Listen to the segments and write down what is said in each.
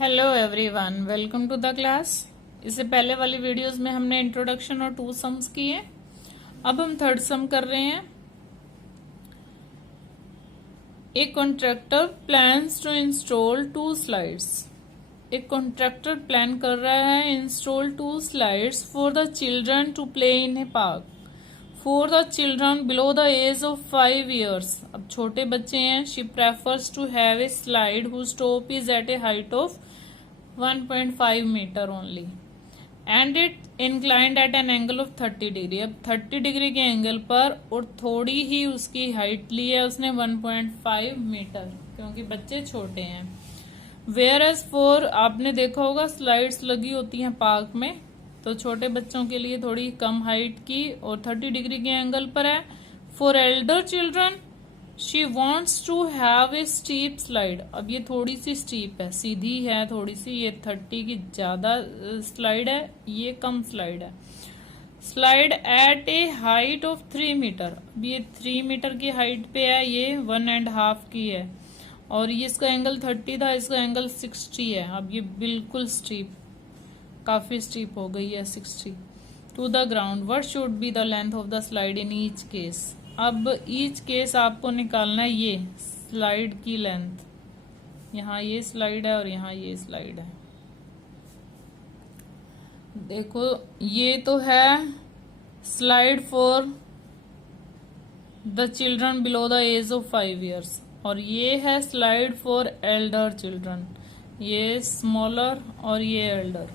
Hello everyone, welcome to the class. इससे पहले वाली वीडियोस में हमने इंट्रोडक्शन और 2 सम्स किए। अब हम थर्ड सम कर रहे हैं। A contractor plans to install 2 slides. एक कॉन्ट्रैक्टर प्लान कर रहा है install 2 slides for the children to play in a park for the children below the age of 5 years। अब छोटे बच्चे हैं। She prefers to have a slide whose top is at a height of 1.5 meter only and it inclined at an angle of 30 degree। अब 30 degree के angle पर और थोड़ी ही उसकी हाइट ली है उसने 1.5 मीटर, क्योंकि बच्चे छोटे हैं। वेयर एज फॉर, आपने देखा होगा स्लाइड्स लगी होती हैं पार्क में, तो छोटे बच्चों के लिए थोड़ी कम हाइट की और 30 डिग्री के एंगल पर है। For elder children she wants to have a steep slide. अब ये थोड़ी सी स्टीप है, सीधी है थोड़ी सी। ये 30 की ज्यादा स्लाइड है, ये कम स्लाइड है। Slide at a height of 3 metre. अब ये 3 मीटर की हाइट पे है, ये 1.5 की है और ये इसका एंगल 30 था, इसका एंगल 60 है। अब ये बिल्कुल स्टीप, काफी स्टीप हो गई है 60। To the ground, what should be the length of the slide in each case. अब ईच केस आपको निकालना है ये स्लाइड की लेंथ। यहाँ ये स्लाइड है और यहाँ ये स्लाइड है। देखो ये तो है slide for the children below the age of 5 years और ये है स्लाइड फॉर एल्डर चिल्ड्रन। ये स्मॉलर और ये एल्डर।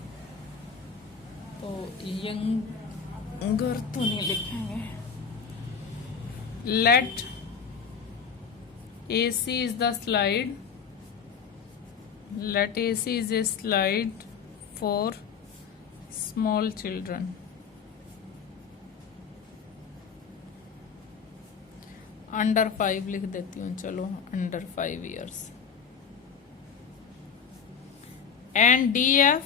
तो यंगर तो नहीं लिखेंगे। Let AC is the slide. Let AC is a slide for small children. Under 5 लिख देती हूँ, चलो under 5 years. And DF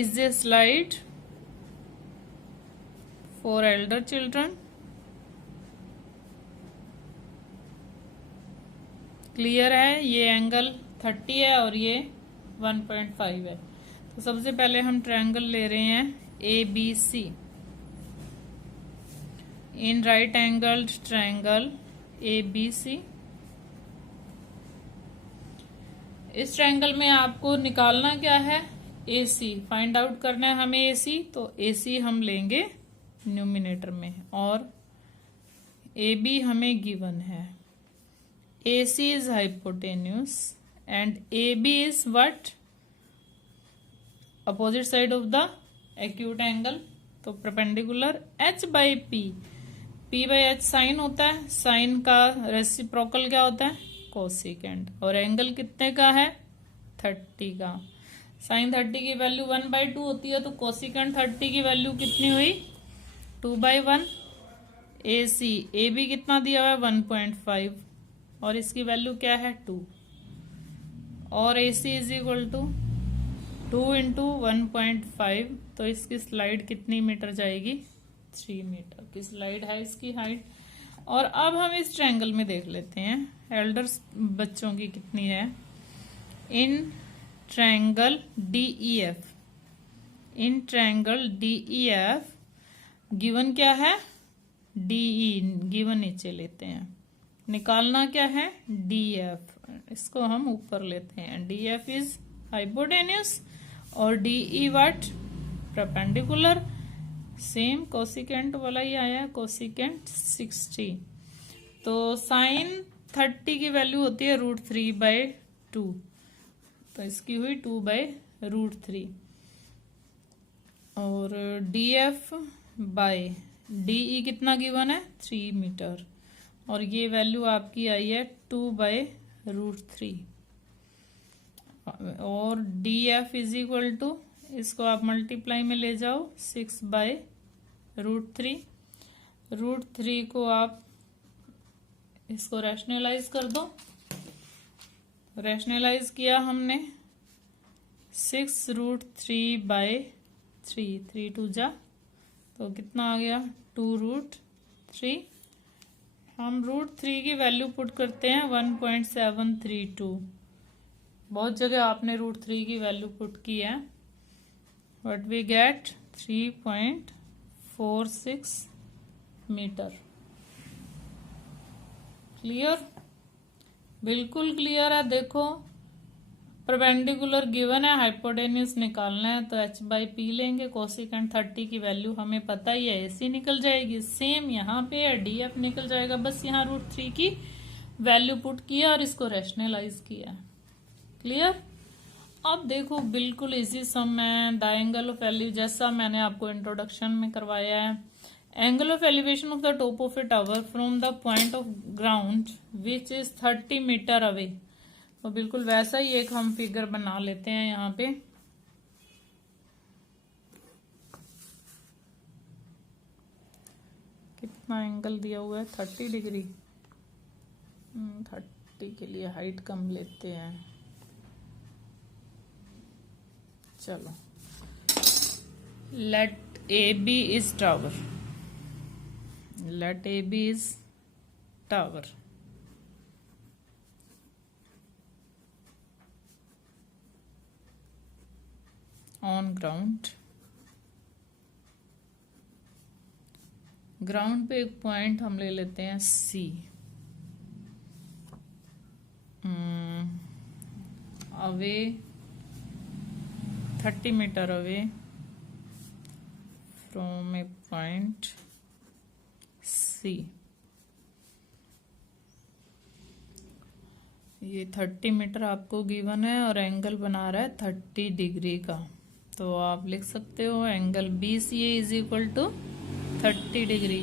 is a slide for elder children. Clear है। ये एंगल 30 है और ये 1.5 है। तो सबसे पहले हम ट्रायंगल ले रहे हैं ABC। इन राइट एंगल्ड ट्रायंगल ABC। इस ट्रायंगल में आपको निकालना क्या है, AC फाइंड आउट करना है हमें। AC तो AC हम लेंगे न्यूमिनेटर में और AB हमें गिवन है। AC is hypotenuse and AB is what? Opposite side of the acute angle। तो perpendicular H by P। P by H sine होता है, साइन का रेसिप्रोकल क्या होता है, कोसिकेंट। और एंगल कितने का है, 30 का। साइन 30 की वैल्यू 1/2 होती है, तो कोसिकेंट 30 की वैल्यू कितनी हुई, 2/1। AC AB कितना दिया हुआ है, 1.5 और इसकी वैल्यू क्या है, 2। और AC is equal to 2 into 1.5। तो इसकी स्लाइड कितनी मीटर जाएगी, 3 मीटर की स्लाइड है इसकी हाइट। और अब हम इस ट्रायंगल में देख लेते हैं एल्डर्स बच्चों की कितनी है। In triangle DEF, in triangle DEF given क्या है, DE गिवन नीचे लेते हैं। निकालना क्या है, DF, इसको हम ऊपर लेते हैं। DF इज हाइपोटेन्यूस और DE what, perpendicular. Same cosecant वाला ही आया, कोसिकेंट 60। तो साइन 30 की वैल्यू होती है √3/2, तो इसकी हुई 2/√3। और DF बाय DE कितना गिवन है, 3 मीटर और ये वैल्यू आपकी आई है 2/√3। और DF इज इक्वल टू, इसको आप मल्टीप्लाई में ले जाओ, 6/√3। √3 को आप इसको रैशनलाइज कर दो। रैशनलाइज किया हमने, 6√3/3, 3 2 जा, तो कितना आ गया, 2√3। हम √3 की वैल्यू पुट करते हैं 1.732 बहुत जगह आपने √3 की वैल्यू पुट की है, but we get 3.46 metre. Clear? बिल्कुल क्लियर है। देखो परपेंडिकुलर गिवन है, हाइपोटेन्यूज निकालना है तो h/p लेंगे। कोसिकेंट 30 की वैल्यू हमें पता ही है, AC निकल जाएगी। सेम यहाँ पे है, DF निकल जाएगा। बस यहाँ √3 की वैल्यू पुट किया और इसको रैशनलाइज किया। क्लियर? अब देखो बिल्कुल इजी सम है। द एंगल ऑफ एलिवेशन, जैसा मैंने आपको इंट्रोडक्शन में करवाया है, angle of elevation of the top of a tower from the point of ground which is 30 metre away. तो बिल्कुल वैसा ही एक हम फिगर बना लेते हैं यहाँ पे। कितना एंगल दिया हुआ है? 30 डिग्री। 30 के लिए हाइट कम लेते हैं। चलो, let AB is tower, let AB is tower. On ground, ground पे एक पॉइंट हम ले लेते हैं C। Away 30 metre away from a point C। ये 30 मीटर आपको गिवन है और एंगल बना रहा है 30 डिग्री का। तो आप लिख सकते हो angle BCA is equal to 30 degree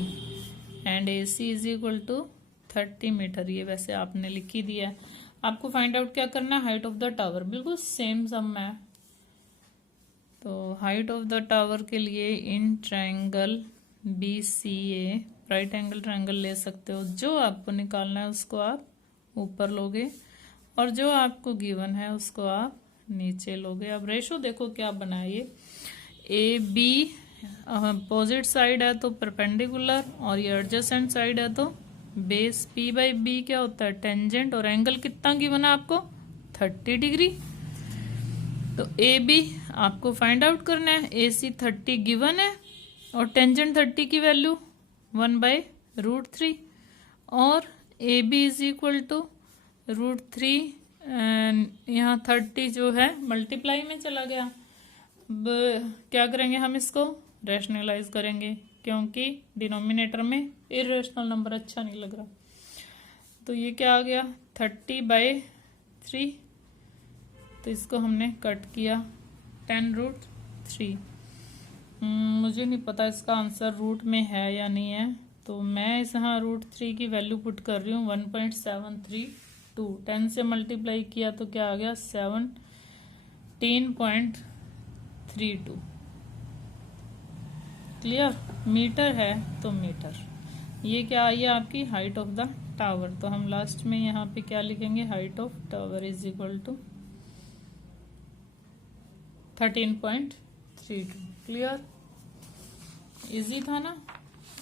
and AC is equal to 30 metre. ये वैसे आपने लिख ही दिया है। आपको फाइंड आउट क्या करना है? Height of the tower. बिल्कुल सेम सम है। तो हाइट ऑफ द टावर के लिए in triangle BCA right angle triangle ले सकते हो। जो आपको निकालना है उसको आप ऊपर लोगे और जो आपको गिवन है उसको आप नीचे लोगे। अब रेशो देखो क्या बनाइए। AB अपोजिट साइड है तो परपेंडिकुलर, और ये एडजेसेंट साइड है तो बेस। P/B क्या होता है? टेंजेंट। और एंगल कितना गिवन है आपको? 30 डिग्री। तो AB आपको फाइंड आउट करना है। AC 30 गिवन है और टेंजेंट 30 की वैल्यू 1/√3 और AB इज इक्वल टू √3। यहाँ 30 जो है मल्टीप्लाई में चला गया। अब क्या करेंगे? हम इसको रैशनलाइज करेंगे क्योंकि डिनोमिनेटर में इरेशनल नंबर अच्छा नहीं लग रहा। तो ये क्या आ गया? 30/3। तो इसको हमने कट किया 10√3। मुझे नहीं पता इसका आंसर रूट में है या नहीं है, तो मैं इस यहाँ √3 की वैल्यू पुट कर रही हूँ 1.732। 10 से मल्टीप्लाई किया तो क्या आ गया? 17.32। क्लियर? मीटर है तो मीटर। ये क्या आई है? आपकी हाइट ऑफ द टावर। तो हम लास्ट में यहाँ पे क्या लिखेंगे? Height of tower is equal to 13.32। Clear? Easy था ना?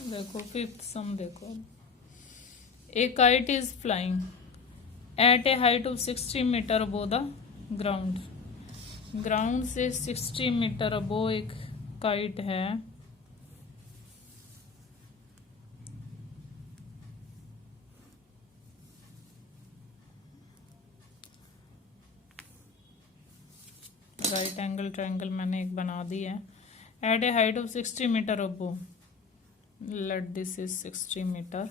देखो फिफ्थ सम देखो। A kite is flying at a height of 60 metre above the ground. Ground से 60 मीटर अबो एक काइट है। राइट एंगल ट्रायंगल मैंने एक बना दी है। At a height of 60 metre above, let this is 60 metre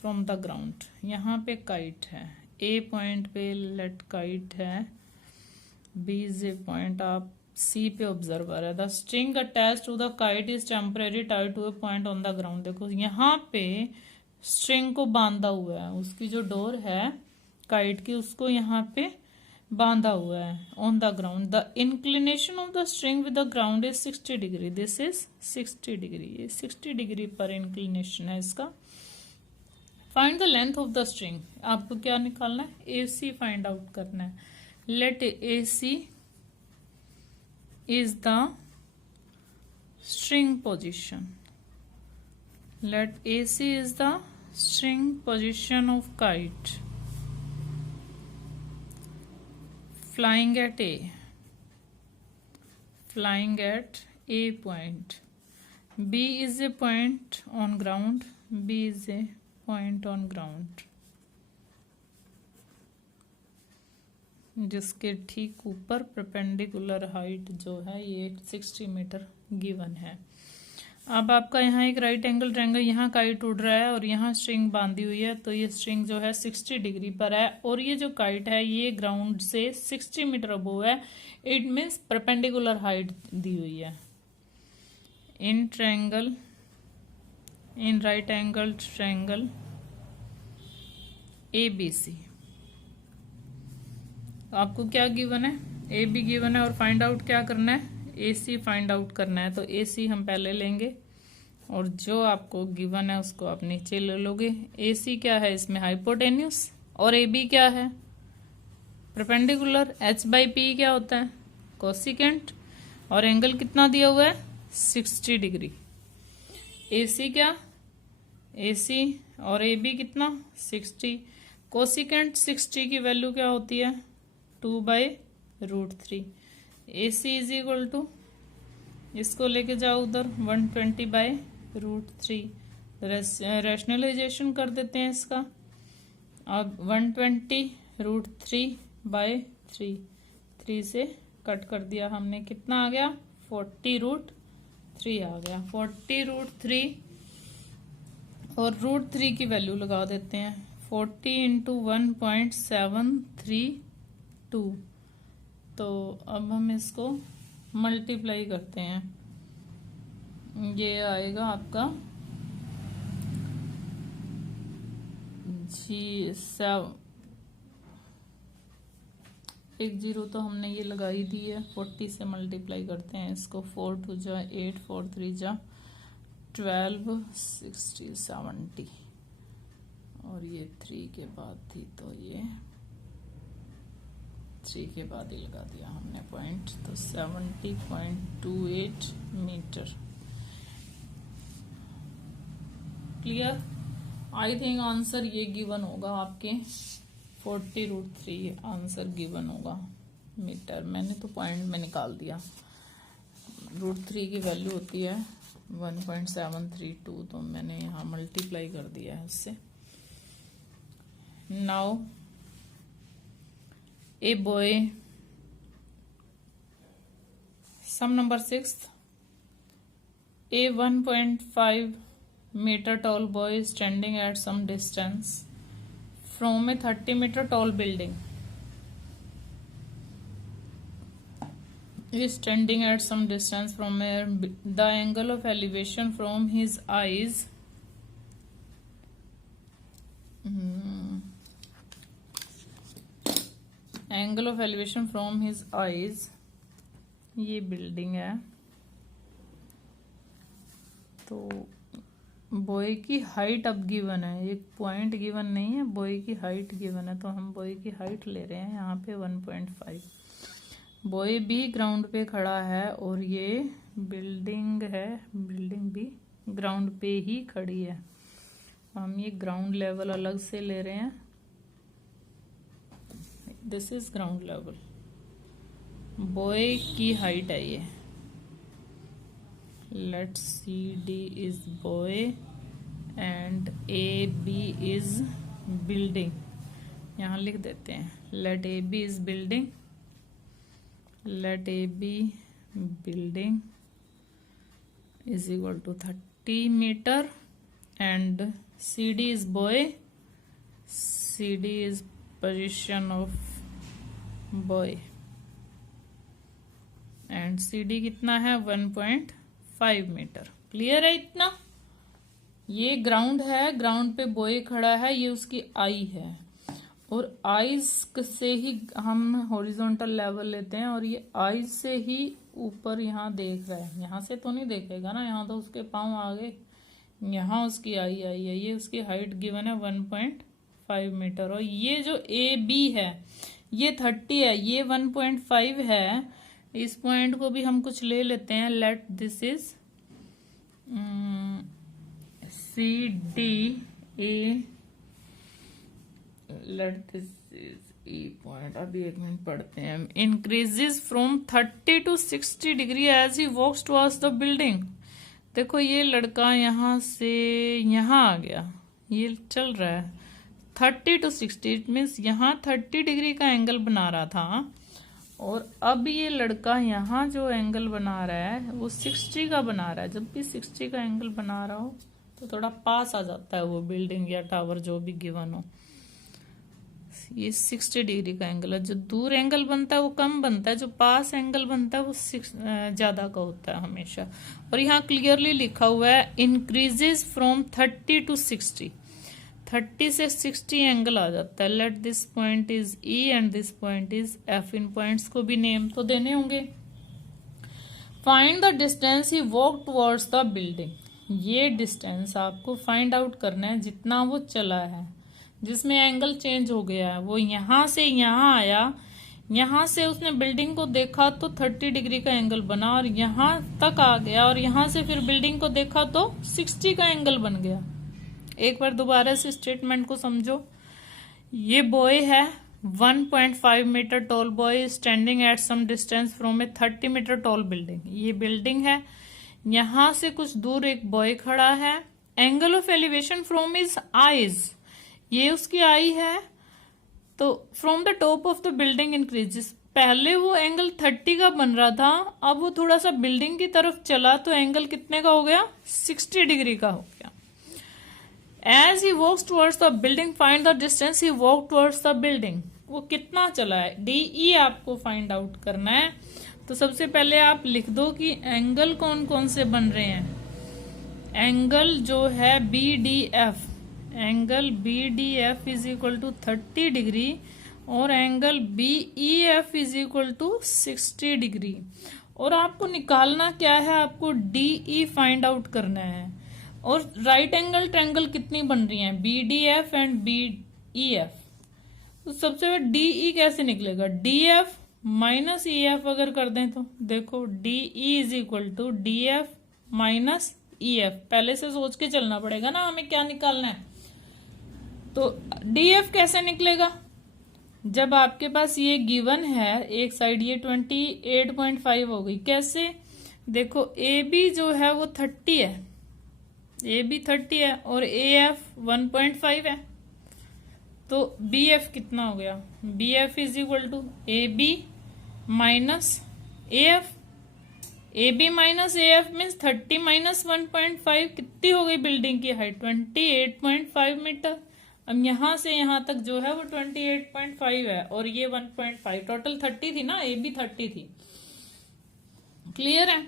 from the ground. यहाँ पे काइट है, ए पॉइंट पे लेट काइट है, बी इज ए पॉइंट, आप सी पे ऑब्जर्वर है। The string attach to the kite is temporary tied to a point on the ground. देखो यहाँ पे स्ट्रिंग को बांधा हुआ है, उसकी जो डोर है काइट की उसको यहाँ पे बांधा हुआ है on the ground. The inclination of the string with the ground is 60 degree. This is 60 degree. ये 60 डिग्री पर इंक्लिनेशन है इसका। Find the length of the string. आपको क्या निकालना है? AC फाइंड आउट करना है। Let AC is the string position. Let AC is the string position of kite flying at A. Flying at A point. B is a point on ground. B is a point on ground. जिसके ठीक ऊपर perpendicular height जो है ये 60 metre given है। अब आपका यहाँ एक राइट एंगल ट्रायंगल, यहाँ काइट उड़ रहा है और यहाँ स्ट्रिंग बांधी हुई है, तो ये स्ट्रिंग जो है 60 डिग्री पर है और ये जो काइट है ये ग्राउंड से 60 मीटर अबोव है। इट मीन्स परपेंडिकुलर हाइट दी हुई है। In triangle, in right angle triangle ABC आपको क्या गिवन है? AB गिवन है और फाइंड आउट क्या करना है? AC फाइंड आउट करना है। तो AC हम पहले लेंगे और जो आपको गिवन है उसको आप नीचे ले लोगे। AC क्या है? इसमें हाइपोटेन्यूस और AB क्या है? परपेंडिकुलर। H/P क्या होता है? कोसिकेंट। और एंगल कितना दिया हुआ है? 60 डिग्री। AC क्या? AC और AB कितना? 60। कोसिकेंट 60 की वैल्यू क्या होती है? 2/√3। AC इज इक्वल टू, इसको लेके जाओ उधर, 120/√3। रैशनलाइजेशन कर देते हैं इसका। अब 120√3/3, 3 से कट कर दिया हमने, कितना आ गया? 40√3 आ गया। 40√3 और √3 की वैल्यू लगा देते हैं। 40 × 1.732। तो अब हम इसको मल्टीप्लाई करते हैं, ये आएगा आपका एक 0 तो हमने ये लगाई दी है। 40 से मल्टीप्लाई करते हैं इसको। 4 2 जा 8, 4 3 जा 12, 60 70 और ये 3 के बाद थी तो ये 3 के बाद ही लगा दिया हमने पॉइंट, तो 70.28 metre. Clear? I think answer ये गिवन होगा आपके 40√3 आंसर गिवन होगा मीटर। मैंने तो पॉइंट में निकाल दिया। √3 की वैल्यू होती है 1.732, तो मैंने यहाँ मल्टीप्लाई कर दिया है उससे। Now a boy, sum number 6, a 1.5 meter tall boy is standing at some distance from a 30 meter tall building. He is standing at some distance from the angle of elevation from his eyes angle of elevation from his eyes, ये building है। तो boy की height अब given है, एक point given नहीं है, boy की हाइट गिवन है। तो हम बॉय की हाइट ले रहे हैं यहाँ पे 1.5। बॉय भी ग्राउंड पे खड़ा है और ये बिल्डिंग है, बिल्डिंग भी ग्राउंड पे ही खड़ी है। हम ये ग्राउंड लेवल अलग से ले रहे हैं। This is ground level. Boy की हाइट है ये। Let CD is boy and AB is building. यहाँ लिख देते हैं let AB is building, let AB building is equal to 30 metre and CD is boy, CD is position of boy and CD कितना है? 1.5 मीटर। क्लियर है इतना? ये ground है, ग्राउंड पे बॉय खड़ा है, ये उसकी आई है और आईज से ही हम हॉरिजॉन्टल लेवल लेते हैं और ये आईज से ही ऊपर यहाँ देख रहा है। यहाँ से तो नहीं देखेगा ना, यहाँ तो उसके पाँव आ गए, यहाँ उसकी आई है। ये उसकी हाइट गिवन है 1.5 मीटर और ये जो AB है ये 30 है, ये 1.5 है। इस पॉइंट को भी हम कुछ ले लेते हैं। Let this is CDA, let this is E point, अभी 1 मिनट पढ़ते हैं। Increases from 30 to 60 degree as he walks towards the building. देखो ये लड़का यहाँ से यहाँ आ गया, ये चल रहा है 30 to 60, इट मीन्स यहाँ 30 डिग्री का एंगल बना रहा था, और अब ये लड़का यहाँ जो एंगल बना रहा है वो 60 का बना रहा है। जब भी 60 का एंगल बना रहा हो तो थोड़ा पास आ जाता है वो बिल्डिंग या टावर जो भी गिवन हो। ये 60 डिग्री का एंगल है। जो दूर एंगल बनता है वो कम बनता है, जो पास एंगल बनता है वो ज्यादा का होता है हमेशा। और यहाँ क्लियरली लिखा हुआ है इंक्रीजेस फ्रॉम 30 to 60। 30 से 60 एंगल आ जाता है। Let this point is E and this point is F. In points को भी नेम तो देने होंगे। Find the distance he walk towards the building. ये डिस्टेंस आपको फाइंड आउट करना है जितना वो चला है, जिसमें एंगल चेंज हो गया है। वो यहां से यहां आया, यहां से उसने बिल्डिंग को देखा तो 30 डिग्री का एंगल बना, और यहां तक आ गया, और यहां से फिर बिल्डिंग को देखा तो 60 का एंगल बन गया। एक बार दोबारा से स्टेटमेंट को समझो। ये बॉय है 1.5 metre tall boy standing at some distance from a 30 metre tall building. ये बिल्डिंग है, यहां से कुछ दूर एक बॉय खड़ा है। Angle of elevation from his eyes, ये उसकी आई है। तो from the top of the building increases, पहले वो एंगल 30 का बन रहा था, अब वो थोड़ा सा बिल्डिंग की तरफ चला तो एंगल कितने का हो गया, 60 डिग्री का हो गया। As he walks towards the building find the distance he walk towards the building. वो कितना चला है, डीई आपको फाइंड आउट करना है। तो सबसे पहले आप लिख दो कि एंगल कौन कौन से बन रहे हैं। एंगल जो है B D F, angle B D F is equal to 30 degree, और angle B E F is equal to 60 degree. और आपको निकालना क्या है, आपको डीई फाइंड आउट करना है। और राइट एंगल ट्रायंगल कितनी बन रही हैं, B D F and B E F. तो सबसे पहले डीई कैसे निकलेगा, D F minus E F अगर कर दें तो देखो DE is equal to D F minus E F. पहले से सोच के चलना पड़ेगा ना हमें क्या निकालना है। तो डी एफ कैसे निकलेगा, जब आपके पास ये गिवन है, एक साइड ये 28.5 हो गई। कैसे, देखो ए बी जो है वो 30 है, ए बी 30 है, और ए एफ 1.5 है। तो बी एफ कितना हो गया, B F is equal to A B minus A F. A B minus A F means 30 minus 1.5, कितनी हो गई बिल्डिंग की हाइट, 28.5 मीटर। अब यहां से यहां तक जो है वो 28.5 है, और ये 1.5, टोटल 30 थी ना, ए बी 30 थी। क्लियर है।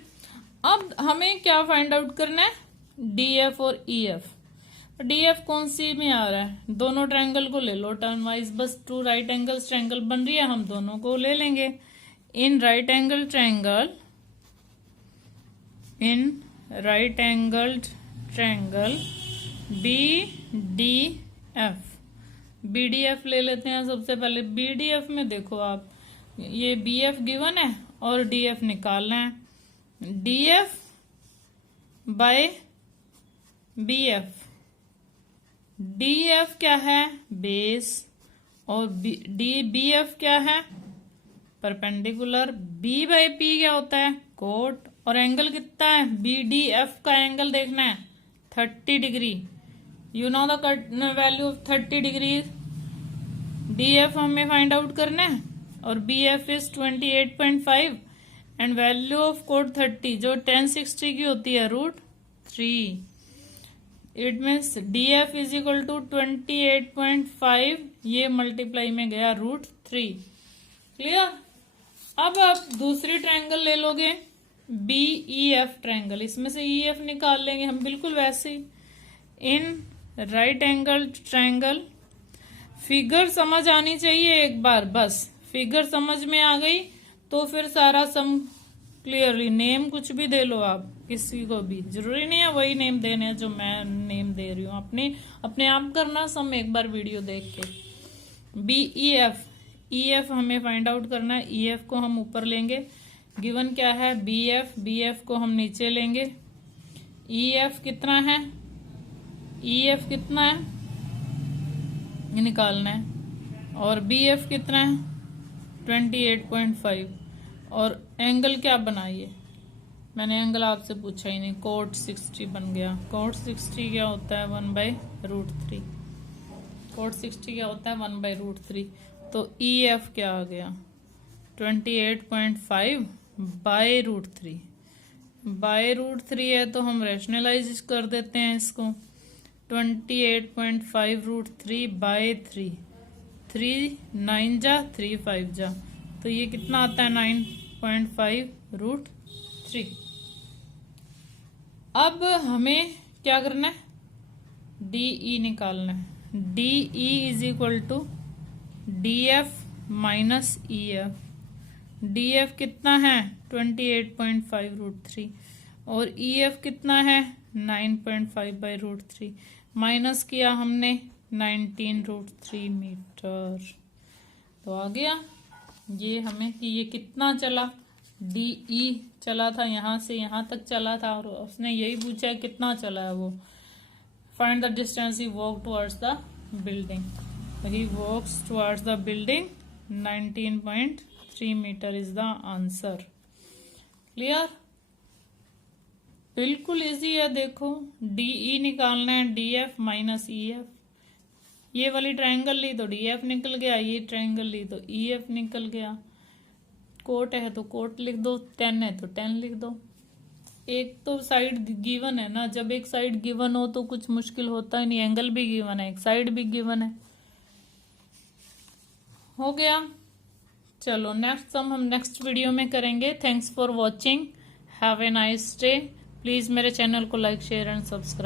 अब हमें क्या फाइंड आउट करना है, डी एफ और ई एफ। डी एफ कौन सी में आ रहा है, दोनों ट्रायंगल को ले लो टर्न वाइज, बस 2 राइट एंगल्स ट्रायंगल बन रही है, हम दोनों को ले लेंगे। In right angle triangle, in right angled triangle B D F, B D F ले लेते हैं सबसे पहले। बी डी एफ में देखो आप, ये बी एफ गिवन है और डी एफ निकालना है। D F by B F, D F क्या है, बेस, और बी एफ क्या है, परपेंडिकुलर। बी बाई पी क्या होता है, कोट, और एंगल कितना है, बी डी एफ का एंगल देखना है 30 degree. You know the value of 30 degree. D F हमें फाइंड आउट करना है, और B F is 28.5 and value of cot 30 जो 1060 की होती है √3। It means D F is equal to 28.5, ये मल्टीप्लाई में गया √3। क्लियर। अब आप दूसरी ट्रायंगल ले लोगे, बी ई एफ ट्रायंगल, इसमें से ई एफ निकाल लेंगे हम बिल्कुल वैसे ही। In right angle triangle, figure समझ आनी चाहिए एक बार, बस फिगर समझ में आ गई तो फिर सारा सम क्लियरली। नेम कुछ भी दे लो आप, किसी को भी, जरूरी नहीं है वही नेम देने हैं जो मैं नेम दे रही हूँ, अपने आप करना सम एक बार वीडियो देख के। B E F, E F हमें फाइंड आउट करना है। ई एफ को हम ऊपर लेंगे, गिवन क्या है बी एफ को हम नीचे लेंगे। ई एफ कितना है, ई एफ कितना है ये निकालना है, और बी एफ कितना है 28.5। और एंगल क्या बनाइए, मैंने एंगल आपसे पूछा ही नहीं, कोट 60 बन गया। कोट 60 क्या होता है 1/√3। कोट 60 क्या होता है 1/√3। तो ई एफ क्या आ गया 28.5/√3। बाय√3 है तो हम रैशनलाइज कर देते हैं इसको। 28.5√3/3, 3 9 जा 3 5 जा, तो ये कितना आता है 9.5√3। अब हमें क्या करना है, DE निकालना है। DE is equal to DF minus EF। DF कितना है 28.5√3 और EF कितना है 9.5/√3। माइनस किया हमने 19√3 मीटर, तो आ गया ये हमें कि ये कितना चला। DE चला था यहाँ से यहाँ तक चला था और उसने यही पूछा है कितना चला है वो। Find the distance he walk towards the building. He walks towards the building 19.3 metre is the answer. Clear, बिल्कुल इजी है। देखो DE निकालना है, DF माइनस EF। ये वाली ट्रायंगल ली तो DF निकल गया, ये ट्रायंगल ली तो EF निकल गया। कोट है तो कोट लिख दो, 10 है तो 10 लिख दो। एक तो साइड गिवन है ना, जब एक साइड गिवन हो तो कुछ मुश्किल होता ही नहीं। एंगल भी गिवन है, एक साइड भी गिवन है। हो गया, चलो नेक्स्ट सम हम नेक्स्ट वीडियो में करेंगे। Thanks for watching, have a nice day. Please मेरे चैनल को लाइक शेयर एंड सब्सक्राइब।